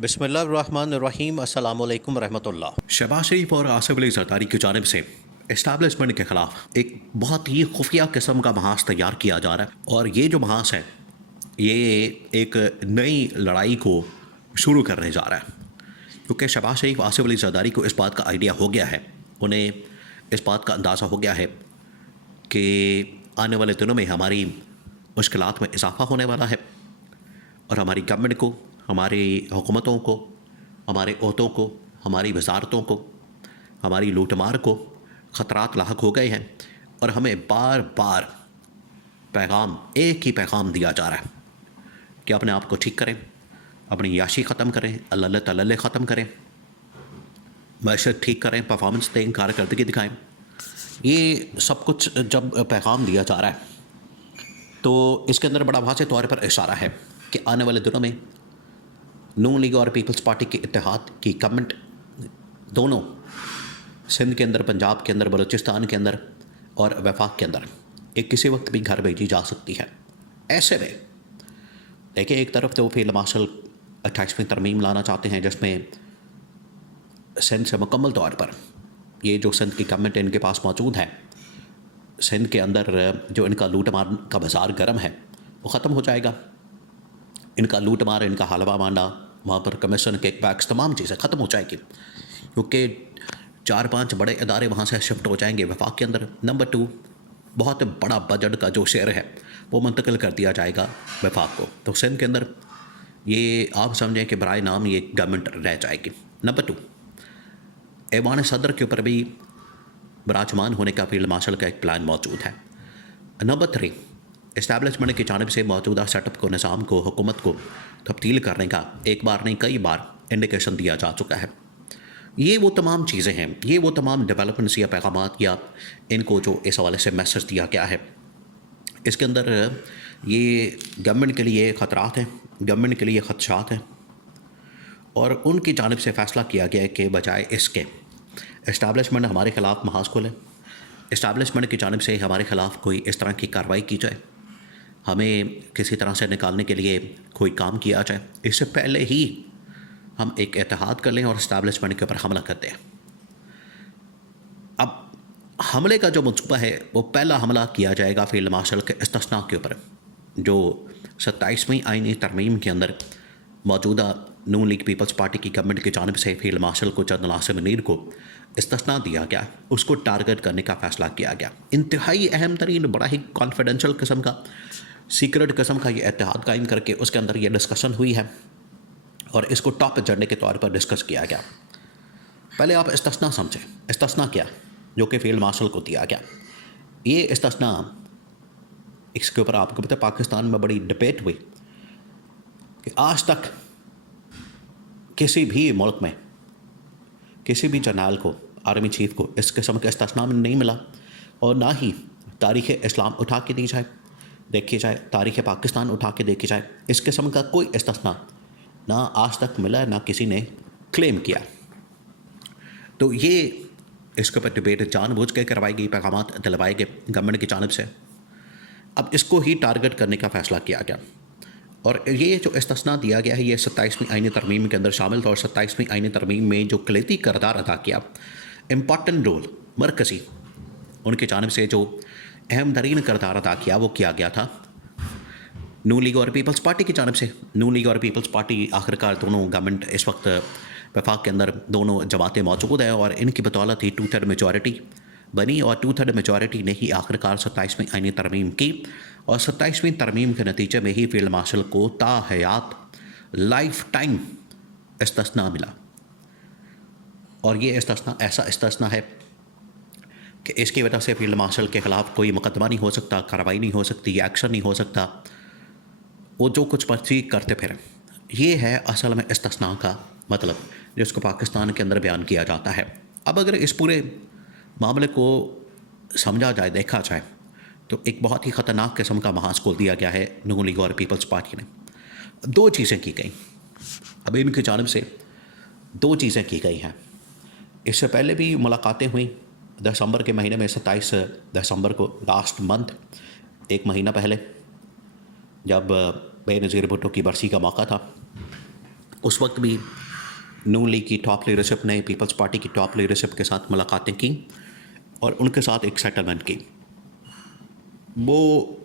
बिस्मिल्लाहिर्रहमानिर्रहीम अस्सलामु अलैकुम रहमतुल्लाह। शहबाज शरीफ और आसिफ अली जरदारी की जानिब से इस्टेब्लिशमेंट के खिलाफ एक बहुत ही खुफिया किस्म का महाज तैयार किया जा रहा है और ये जो महाज है ये एक नई लड़ाई को शुरू करने जा रहा है क्योंकि शहबाज शरीफ आसिफ अली जरदारी को इस बात का आइडिया हो गया है, उन्हें इस बात का अंदाज़ा हो गया है कि आने वाले दिनों में हमारी मुश्किलात में इजाफा होने वाला है और हमारी गवर्नमेंट को, हमारी हुकूमतों को, हमारे ओहदों को, हमारी वजारतों को, हमारी लूटमार को ख़तरात लाहक हो गए हैं और हमें बार बार एक ही पैगाम दिया जा रहा है कि अपने आप को ठीक करें, अपनी याशी ख़त्म करें, अल्लल तल्लल ख़त्म करें, मैशत ठीक करें, परफॉर्मेंस दें, कारकर्दगी दिखाएं। ये सब कुछ जब पैगाम दिया जा रहा है तो इसके अंदर बड़ा वाज़ेह तौर पर इशारा है कि आने वाले दिनों में नून लीग और पीपल्स पार्टी के इत्तेहाद की गवर्नमेंट दोनों सिंध के अंदर, पंजाब के अंदर, बलूचिस्तान के अंदर और वफाक के अंदर एक किसी वक्त भी घर भेजी जा सकती है। ऐसे में देखिए, एक तरफ तो फील्ड मार्शल 28वीं तरमीम लाना चाहते हैं जिसमें सिंध से मुकम्मल तौर पर ये जो सिंध की गवर्नमेंट इनके पास मौजूद है, सिंध के अंदर जो इनका लूट मार का बाज़ार गर्म है वो ख़त्म हो जाएगा। इनका लूट मार, इनका हलवा मांडा, वहाँ पर कमीशन, किकबैक्स, तमाम चीज़ें ख़त्म हो जाएगी क्योंकि 4-5 बड़े इदारे वहाँ से शिफ्ट हो जाएंगे वफाक के अंदर। नंबर 2, बहुत बड़ा बजट का जो शेयर है वो मुंतकिल कर दिया जाएगा वफाक को। तो सिंध के अंदर ये आप समझें कि बराए नाम ये गवर्नमेंट रह जाएगी। नंबर 2, ऐवान सदर के ऊपर भी बराजमान होने का फील्ड मार्शल का एक प्लान मौजूद है। नंबर 3, इस्टेब्लिशमेंट की जानिब से मौजूदा सेटअप को, निज़ाम को, हुकूमत को तब्दील करने का एक बार नहीं कई बार इंडिकेशन दिया जा चुका है। ये वो तमाम चीज़ें हैं, ये वो तमाम डेवलपमेंट्स या पैगामात या इनको जो इस हवाले से मैसेज दिया गया है, इसके अंदर ये गवर्नमेंट के लिए ख़तरात हैं, गवर्नमेंट के लिए ख़दशात हैं और उनकी जानिब से फ़ैसला किया गया है कि बजाय इसके इस्टेब्लिशमेंट हमारे ख़िलाफ़ महाज खोले, इस्टेब्लिशमेंट की जानिब से हमारे ख़िलाफ़ कोई इस तरह की कार्रवाई की जाए, हमें किसी तरह से निकालने के लिए कोई काम किया जाए, इससे पहले ही हम एक इत्तेहाद कर लें और इस्टेब्लिशमेंट के ऊपर हमला करते हैं। अब हमले का जो मंसूबा है वो पहला हमला किया जाएगा फील्ड मार्शल के इस्तिस्ना के ऊपर, जो 27वीं आईनी तरमीम के अंदर मौजूदा नून लीग पीपल्स पार्टी की गवर्नमेंट की जानिब से फील्ड मार्शल को, जनरल आसिम मुनीर को इस्तिस्ना दिया गया, उसको टारगेट करने का फ़ैसला किया गया। इंतहाई अहम तरीन, बड़ा ही कॉन्फिडेंशियल किस्म का, सीक्रेट किस्म का ये इत्तेहाद कायम करके उसके अंदर ये डिस्कशन हुई है और इसको टॉप एजेंडे के तौर पर डिस्कस किया गया। पहले आप इस्तिस्ना समझें, इस्तिस्ना क्या जो कि फील्ड मार्शल को दिया गया। ये इस्तिस्ना, इसके ऊपर आपको पता है पाकिस्तान में बड़ी डिबेट हुई कि आज तक किसी भी मुल्क में किसी भी जनरल को, आर्मी चीफ को इस किस्म का इस्तिस्ना नहीं मिला और ना ही तारीख़ इस्लाम उठा के दी जाए, देखी जाए, तारीख़ पाकिस्तान उठा के देखी जाए, इस किस्म का कोई इस्तिस्ना ना आज तक मिला, ना किसी ने क्लेम किया। तो ये इसके ऊपर डिबेट जानबूझ के करवाई गई, पैगामात दिलवाए गए गवर्नमेंट की जानिब से। अब इसको ही टारगेट करने का फ़ैसला किया गया और ये जो इस्तिस्ना दिया गया है ये 27वीं आईनी तरमीम के अंदर शामिल था और 27वीं आईनी तरमीम में जो कलीदी किरदार अदा किया, इम्पॉर्टेंट रोल, मरकज़ी उनकी जानिब से जो अहम तरीन किरदार अदा किया वो किया गया था नून लीग और पीपल्स पार्टी की जानिब से। नून लीग और पीपल्स पार्टी आखिरकार दोनों गवर्नमेंट इस वक्त वफाक के अंदर दोनों जमातें मौजूद हैं और इनकी बदौलत ही 2/3 मेजॉरिटी बनी और 2/3 मेजॉरिटी ने ही आखिरकार 27वीं आईनी तरमीम की और 27वीं तरमीम के नतीजे में ही फील्ड मार्शल को ताहयात लाइफ टाइम इस्तिस्ना मिला और ये इस्तिस्ना ऐसा इस्तिस्ना है कि इसकी वजह से फील्ड मार्शल के ख़िलाफ़ कोई मुकदमा नहीं हो सकता, कार्रवाई नहीं हो सकती, एक्शन नहीं हो सकता, वो जो कुछ मर्जी करते फिर। ये है असल में इस्तिस्ना का मतलब जिसको पाकिस्तान के अंदर बयान किया जाता है। अब अगर इस पूरे मामले को समझा जाए, देखा जाए तो एक बहुत ही ख़तरनाक किस्म का महाज खोल दिया गया है नून लीग और पीपल्स पार्टी ने। 2 चीज़ें की गई, अब इनकी जानिब से 2 चीज़ें की गई हैं। इससे पहले भी मुलाकातें हुई दिसंबर के महीने में, 27 दिसंबर को, लास्ट मंथ, 1 महीना पहले, जब बेनज़ीर भुट्टो की बरसी का मौका था उस वक्त भी नून लीग की टॉप लीडरशिप ने पीपल्स पार्टी की टॉप लीडरशिप के साथ मुलाकातें की और उनके साथ एक सेटलमेंट की। वो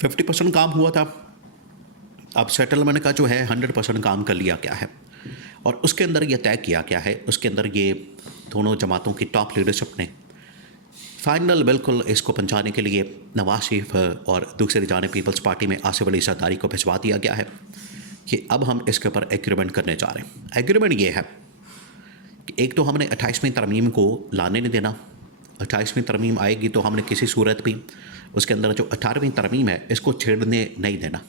50% काम हुआ था, अब सेटलमेंट का जो है 100% काम कर लिया गया है और उसके अंदर ये तय किया गया है, उसके अंदर ये दोनों जमातों की टॉप लीडरशिप ने फाइनल बिल्कुल इसको पहुंचाने के लिए नवाज शरीफ और दूसरी जानिब पीपल्स पार्टी में आसिफ अली जरदारी को भिजवा दिया गया है कि अब हम इसके ऊपर एग्रीमेंट करने जा रहे हैं। एग्रीमेंट ये है कि एक तो हमने 28वीं तरमीम को लाने नहीं देना, 28वीं तरमीम आएगी तो हमने किसी सूरत भी उसके अंदर जो 18वीं तरमीम है इसको छेड़ने नहीं देना।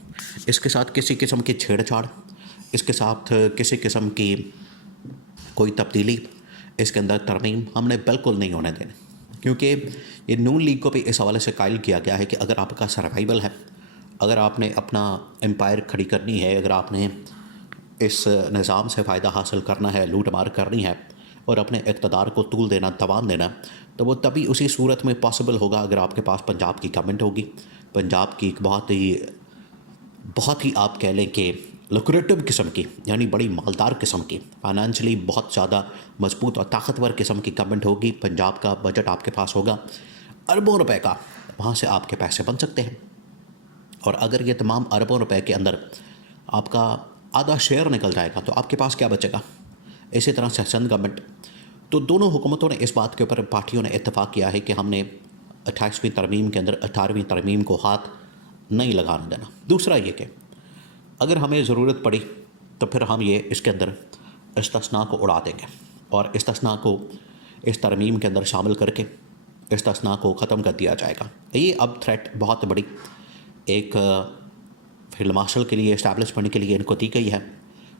इसके साथ किसी किस्म की छेड़छाड़, इसके साथ किसी किस्म की कोई तब्दीली, इसके अंदर तरमीम हमने बिल्कुल नहीं होने देना, क्योंकि ये नून लीग को भी इस हवाले से कायल किया गया है कि अगर आपका सर्वाइवल है, अगर आपने अपना एम्पायर खड़ी करनी है, अगर आपने इस निज़ाम से फ़ायदा हासिल करना है, लूट मार करनी है और अपने इक़्तिदार को तूल देना, तवान देना, तो वो तभी उसी सूरत में पॉसिबल होगा अगर आपके पास पंजाब की गवर्नमेंट होगी। पंजाब की एक बहुत ही आप कह लें कि लुक्रेटिव किस्म की, यानी बड़ी मालदार किस्म की, फाइनेंशियली बहुत ज़्यादा मजबूत और ताकतवर किस्म की गवर्नमेंट होगी। पंजाब का बजट आपके पास होगा अरबों रुपए का, वहाँ से आपके पैसे बन सकते हैं। और अगर ये तमाम अरबों रुपए के अंदर आपका आधा शेयर निकल जाएगा तो आपके पास क्या बचेगा। इसी तरह से सिंध गवर्नमेंट, तो दोनों हुकूमतों ने इस बात के ऊपर, पार्टियों ने इत्तेफाक किया है कि हमने 28वीं तरमीम के अंदर 18वीं तरमीम को हाथ नहीं लगाने देना। दूसरा ये कि अगर हमें ज़रूरत पड़ी तो फिर हम ये इसके अंदर इस्तिस्ना को उड़ा देंगे और इस्तिस्ना को इस तरमीम के अंदर शामिल करके इस्तिस्ना को ख़त्म कर दिया जाएगा। ये अब थ्रेट बहुत बड़ी एक फील्ड मार्शल के लिए, इस्टेब्लिशमेंट के लिए इनको दी गई है।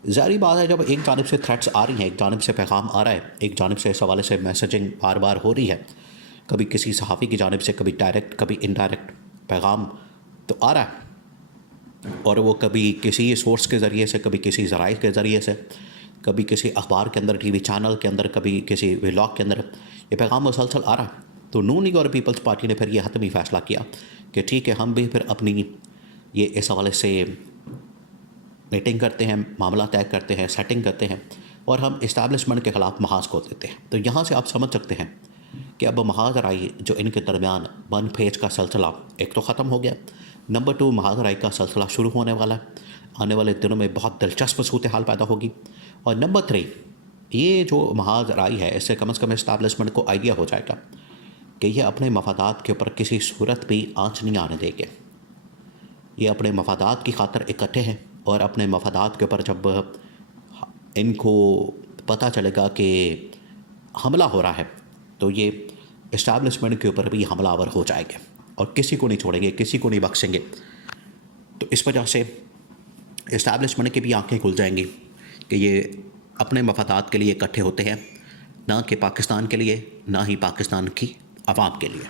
ज़ाहिर बात है, जब एक जानिब से थ्रेट्स आ रही हैं, एक जानिब से पैगाम आ रहा है, एक जानिब से इस हवाले से मैसेजिंग बार बार हो रही है, कभी किसी सहाफ़ी की जानिब से, कभी डायरेक्ट कभी इनडायरेक्ट पैगाम तो आ रहा है, और वो कभी किसी सोर्स के ज़रिए से, कभी किसी ज़राए के ज़रिए से, कभी किसी अखबार के अंदर, टीवी चैनल के अंदर, कभी किसी व्लॉग के अंदर ये पैगाम मुसलसल आ रहा है। तो नून लीग और पीपल्स पार्टी ने फिर ये हतमी फ़ैसला किया कि ठीक है, हम भी फिर अपनी ये इस हवाले से मीटिंग करते हैं, मामला तय करते हैं, सेटिंग करते हैं और हम इस्टेब्लिशमेंट के ख़िलाफ़ महाज को देते हैं। तो यहाँ से आप समझ सकते हैं कि अब महाज राई जो इनके दरमियान वन फेज का सिलसिला एक तो ख़त्म हो गया, नंबर 2 महाज राई का सिलसिला शुरू होने वाला है, आने वाले दिनों में बहुत दिलचस्प सूरत हाल पैदा होगी। और नंबर 3, ये जो महाज राई है, इससे कम से कम इस्टेब्लिशमेंट को आइडिया हो जाएगा कि ये अपने मफादात के ऊपर किसी सूरत भी आँच नहीं आने देंगे। ये अपने मफादात की खातर इकट्ठे हैं और अपने मफादात के ऊपर जब इनको पता चलेगा कि हमला हो रहा है तो ये इस्टेब्लिशमेंट के ऊपर भी हमलावर हो जाएंगे और किसी को नहीं छोड़ेंगे, किसी को नहीं बख्शेंगे। तो इस वजह से इस्टेब्लिशमेंट की भी आंखें खुल जाएंगी कि ये अपने मफादात के लिए इकट्ठे होते हैं, ना कि पाकिस्तान के लिए, ना ही पाकिस्तान की आवाम के लिए।